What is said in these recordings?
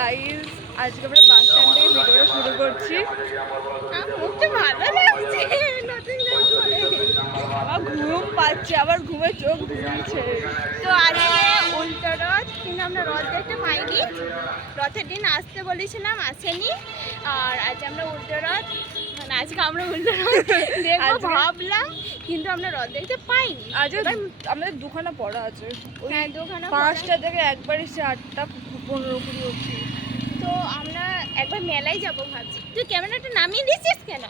Guys আজকে আমরা bus stand থেকে ভিডিওটা শুরু করছি। মুখটা ভালো লাগছে আমার ঘুম পাচ্ছে, আবার ঘুমে চোখ ঘুমছে। তো আজকে উল্টো রথ, কিন্তু আমরা রথ দেখতে পাইনি। রথের দিন আসতে বলেছিলাম, আসেনি। আর আজ আমরা উল্টো রথ, মানে আজকে আমরা উল্টো রথ দেখবো ভাবলাম, কিন্তু আমরা রথ দেখতে পাইনি। আজকে আমাদের দুখানা পড়া আছে। হ্যাঁ, দুখানা 5টা থেকে একবার এসে 8টা 15 কুড়ি হচ্ছে। তো আমরা একবার মেলায় যাবো ভাবছি। তুই ক্যামেরাটা নামিয়ে দিচ্ছিস কেন?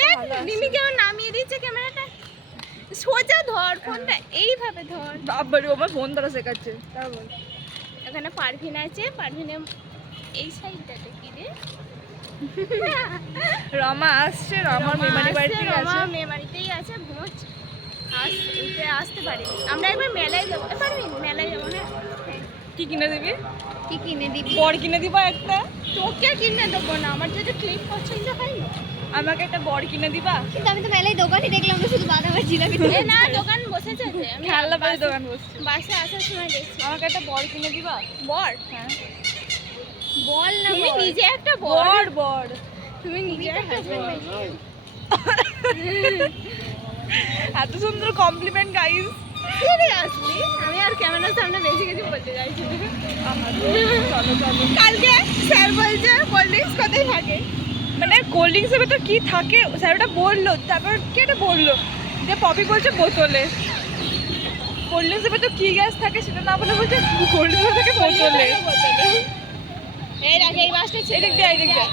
দেখ রিমি কেমন নামিয়ে দিচ্ছে ক্যামেরাটা। সোজা ধর ফোনটা, এইভাবে ধর। বাবারে আমার ফোন ধরা শেখাচ্ছে। তারপর এখানে পারভিন আছে, পারভিনের এই সাইডটাতে কি রে? রমা আসছে, রমার মেমারি বাড়িতেই আছে। রমা মেমারিতেই আছে, ঘুমোচ্ছে। আসতে পারি। আমরা একবার মেলায় যাবো। পারভিন মেলায় যাবো না? কি কিনে দিবি? কি কিনে দিবি? বড় কিনে দিবা একটা। তোকে কিনে দেবো না, আমার যদি ক্লিপ পছন্দ হয় না। আমাকে একটা বড় কিনে দিবা। কিন্তু আমি তো মেলায় দোকানই দেখলাম না, শুধু বাদাম আর জিলাপি। না, দোকান বসেছে যে। আমি খেলনা পাড়ে দোকান বসছে। বাসে আসার সময় দেখছি। আমাকে একটা বড় কিনে দিবা। বড়? হ্যাঁ বল না, তুমি নিজে একটা বড় বড়। তুমি নিজে একটা বল। এত সুন্দর কমপ্লিমেন্ট গাইস। আসলি আমি আর ক্যামেরার সামনে বেশি কিছু বলতে চাইছি না। চলো চলো। কালকে স্যার বলছে কোল্ড ড্রিঙ্কস কোথায় থাকে। মানে কোল্ড ড্রিঙ্কসের ভেতর কি থাকে স্যার ওটা বললো, তারপর কে এটা বললো যে পপি বলছে বোতলে। কোল্ড ড্রিঙ্কসের ভেতর কি গ্যাস থাকে সেটা না বলে বলছে কোল্ড ড্রিঙ্কস থাকে বোতলে। এই রাখে এই বাসটা ছিল। এদিক দিয়ে এদিক দিয়ে।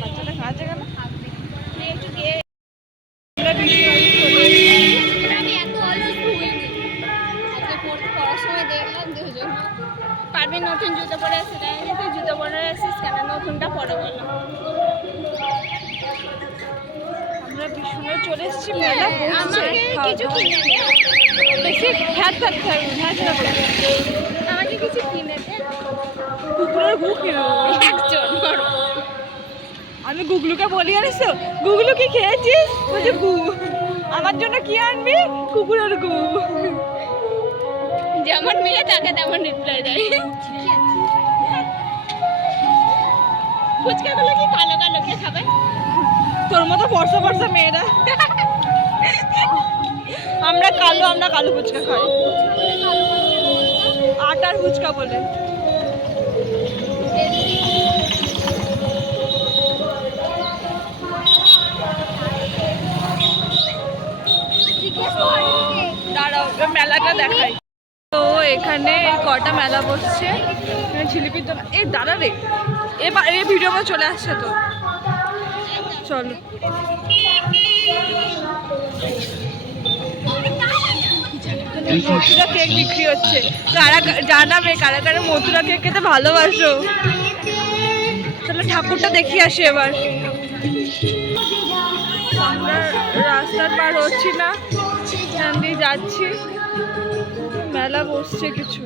বাচ্চাটা কাছে কেন? একটু গিয়ে আমি এত অলস হইনি। আজকে পড়ার সময় দেখলাম দুজন পারভিন নতুন জুতো পরে আসছে। তুই জুতো পরে আসছিস কেন? নতুনটা পরে বললাম। আমরা বিষ্ণুরে চলে এসেছি, মেলা বসছে। আমাকে কিছু কিনে দে। বেশি খ্যাত খ্যাত থাকবে, ঝাঁঝরা করবে। আমাকে কিছু কিনে দে। কুকুরের গু কিনে দেবো। একজন আমি গুগলুকে বলি জানিস তো, গুগলু কি খেয়েছিস? বলছে গু। আমার জন্য কি আনবি? কুকুরের গু। যেমন মেয়ে তাকে তেমন রিপ্লাই দেয়। ফুচকাগুলো কি কালো কালো কে খাবে? তোর মতো বর্ষা বর্ষা মেয়েরা। আমরা কালো ফুচকা খাই। আটার ফুচকা বলে। দাঁড়াও মেলাটা দেখাই। তো এখানে কটা মেলা বসছে, ঝিলিপির জন্য। এই দাঁড়া রে, এবার এই ভিডিও মধ্যে চলে আসছে তো। চলো মথুরা কেক বিক্রি হচ্ছে। কারা জানাবে কারা কারা মথুরা কেক খেতে ভালোবাসো। তাহলে ঠাকুরটা দেখি আসি এবার। আমরা রাস্তার পার হচ্ছি না, এখান দিয়ে যাচ্ছি। মেলা বসছে কিছু।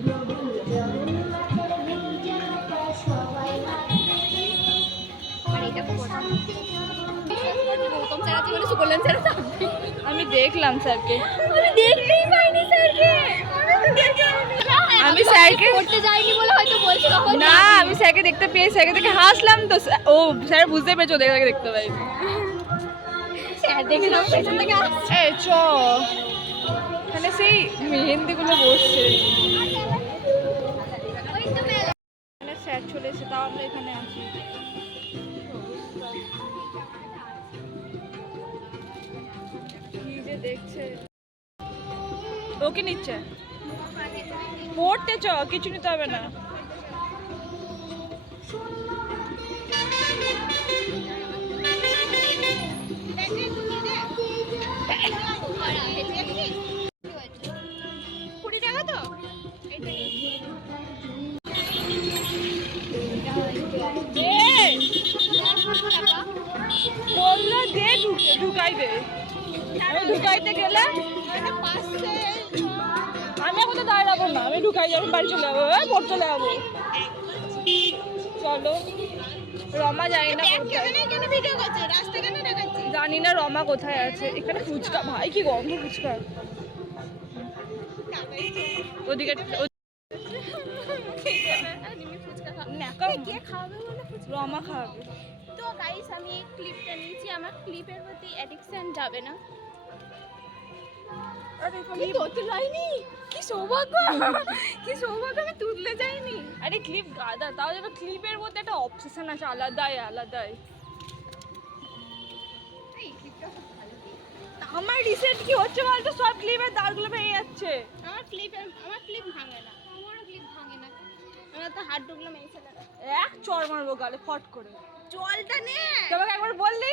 আমি দেখলাম স্যারকে, আমি দেখতেই পাইনি স্যারকে। আমি স্যারকে পড়তে যাইনি বলে হয়তো বলছিল। না, আমি স্যারকে দেখতে পেয়ে স্যারকে দেখে হাসলাম তো। ও স্যার বুঝতে পেরেছে ওদেরকে দেখতে পাই। স্যার দেখলাম পেছন থেকে আসছে। এই চ, এখানে সেই মেহেন্দিগুলো বসছে। এখানে স্যার চলে এসে, তাও আমরা এখানে আছি। কি যে দেখছে। ও কি নিচ্ছে? পড়তে চ, কিছু নিতে হবে না। বললো দে, ঢুকাই দে। ঢুকাইতে গেলে আমি এখন তো দাঁড়াবো না, আমি ঢুকাই যাবো, বাড়ি চলে যাবো, পড়তে চলে যাবো। চলো। রমা জানি না জানি না রমা কোথায় আছে। এখানে ফুচকা, ভাই কি গন্ধ ফুচকা। ওদিকে কে খাওয়াবে বলে রমা খাওয়াবে। তো গাইস আমি এই ক্লিপটা নিয়েছি, আমার ক্লিপের প্রতি অ্যাডিকশন যাবে না। কি তোতে লাইনি, কি সৌভাগ্য, কি সৌভাগ্য আমি তুললে যাইনি। আরে ক্লিপ গাদা, তাও যেন ক্লিপের মধ্যে একটা অবসেশন আছে আলাদাই আলাদাই। আমার রিসেন্ট কি হচ্ছে বলতো, সব ক্লিপের দাগগুলো ভেঙে যাচ্ছে। আমার ক্লিপ ভাঙে না, আমারও ক্লিপ ভাঙে না, আমার তো হাত ঢুকলো মেয়েছে না। এক চড় মারবো গালে ফট করে। জলটা নে, তোমাকে একবার বললি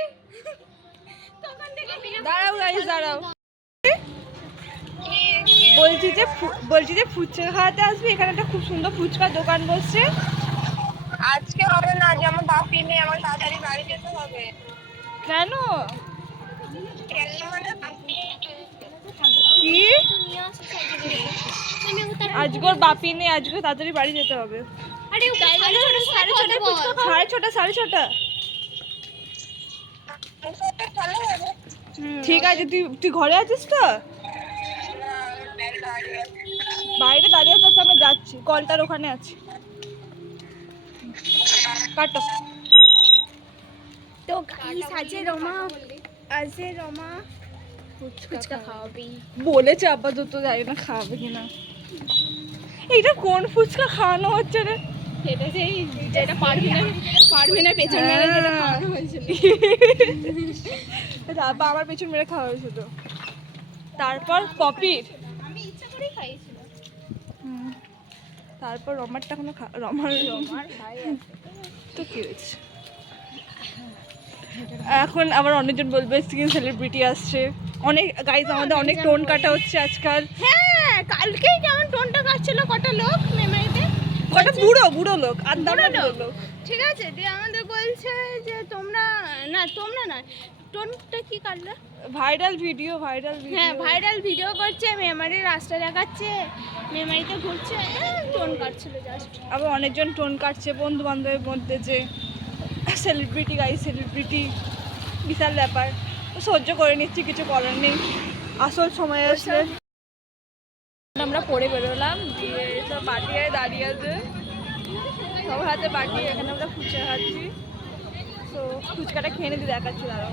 তখন থেকে দাঁড়াও গাইস দাঁড়াও। বলছি যে ফুচকা খাওয়াতে আসবি, এখানে একটা খুব সুন্দর ফুচকার দোকান বসছে। আজকে হবে না, যে আমার বাপি নেই, আমার তাড়াতাড়ি বাড়ি যেতে হবে। কেন মানে কি নিয়ে আসি সাইডে, আমি উতার। আজকে ওর বাপি নেই, আজকে তাড়াতাড়ি বাড়ি যেতে হবে। আরে সাড়ে ছটা ফুচকা 6:30 ঠিক আছে, তুই ঘরে আছিস তো? বাইরে দাঁড়িয়ে আছে, আমি যাচ্ছি, কলটার ওখানে আছি। কাটো। তো গাইস আজে রমা ফুচকা খাওয়াবি বলেছে, আপাতত যাই না খাওয়াবে কিনা। এইটা কোন ফুচকা খাওয়ানো হচ্ছে রে? এটা সেই যেটা পারভিনের পেছন মেরে যেটা খাওয়ানো হয়েছিল। তারপর আমার পেছন মেরে খাওয়া হয়েছিল। তারপর পপির, আমি ইচ্ছা করেই খাইয়েছিলাম। তারপর রমারটা এখনো রমার ভাই তো কি হয়েছে? এখন আবার অনেকজন বলবে স্কিন সেলিব্রিটি আসছে। অনেক গাইজ আমাদের অনেক টোন কাটা হচ্ছে আজকাল। হ্যাঁ, কালকেই কেমন টোনটা কাটছিল কটা লোক মেমারিতে, কটা বুড়ো লোক, আদার লোক। ঠিক আছে, দিয়ে আমাদের বলছে যে তোমরা না টোনটা কি কাটলো? ভাইরাল ভিডিও হ্যাঁ, ভাইরাল ভিডিও করছে, মেমারির রাস্তা দেখাচ্ছে, মেমারিতে ঘুরছে, টোন কাটছিল জাস্ট। আবার অনেকজন টোন কাটছে বন্ধু বান্ধবের মধ্যে যে সেলিব্রিটি বিশাল ব্যাপার। সহ্য করে নিচ্ছি, কিছু করার নেই। আসল সময় আসলে আমরা পড়ে বেরোলাম, দিয়ে সব বাটি দাঁড়িয়ে আছে, সবার হাতে বাটি। এখানে আমরা ফুচকা খাচ্ছি, তো ফুচকাটা খেয়ে নিতে দেখাচ্ছি দাঁড়াও।